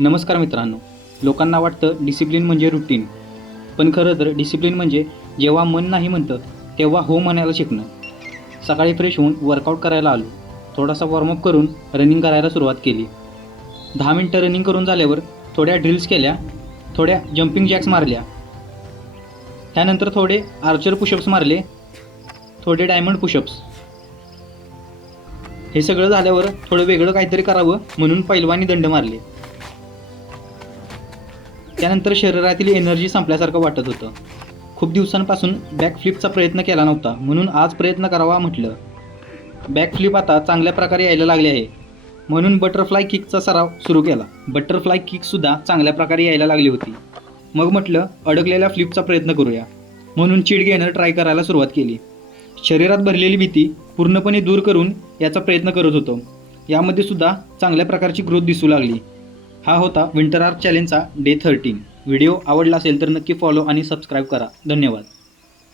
नमस्कार मित्रांनो. लोकांना वाटतं डिसिप्लिन म्हणजे रुटीन, पण खरं तर डिसिप्लिन म्हणजे जेव्हा मन नाही म्हणतं तेव्हा हो म्हणायला शिकणं. सकाळी फ्रेश होऊन वर्कआउट करायला आलो. थोडासा वॉर्मअप करून रनिंग करायला सुरुवात केली. 10 मिनटं रनिंग करून झाल्यावर थोड्या ड्रिल्स केल्या, थोड्या जम्पिंग जॅक्स मारल्या. त्यानंतर थोडे आर्चर पुशअप्स मारले, थोडे डायमंड पुशअप्स. हे सगळं झाल्यावर थोडं वेगळं काहीतरी करावं म्हणून पैलवानी दंड मारले. त्यानंतर शरीरातील एनर्जी संपल्यासारखं वाटत होतं. खूप दिवसांपासून बॅकफ्लिपचा प्रयत्न केला नव्हता, म्हणून आज प्रयत्न करावा म्हटलं. बॅकफ्लिप आता चांगल्या प्रकारे यायला लागले आहे, म्हणून बटरफ्लाय किकचा सराव सुरू केला. बटरफ्लाय किकसुद्धा चांगल्या प्रकारे यायला लागली होती. मग म्हटलं अडकलेल्या फ्लिपचा प्रयत्न करूया, म्हणून चीट घेणं ट्राय करायला सुरुवात केली. शरीरात भरलेली भीती पूर्णपणे दूर करून याचा प्रयत्न करत होतो. यामध्ये सुद्धा चांगल्या प्रकारची ग्रोथ दिसू लागली. हा होता विंटर आर्क चॅलेंजचा डे 13. व्हिडिओ आवडला असेल तर नक्की फॉलो आणि सबस्क्राईब करा. धन्यवाद.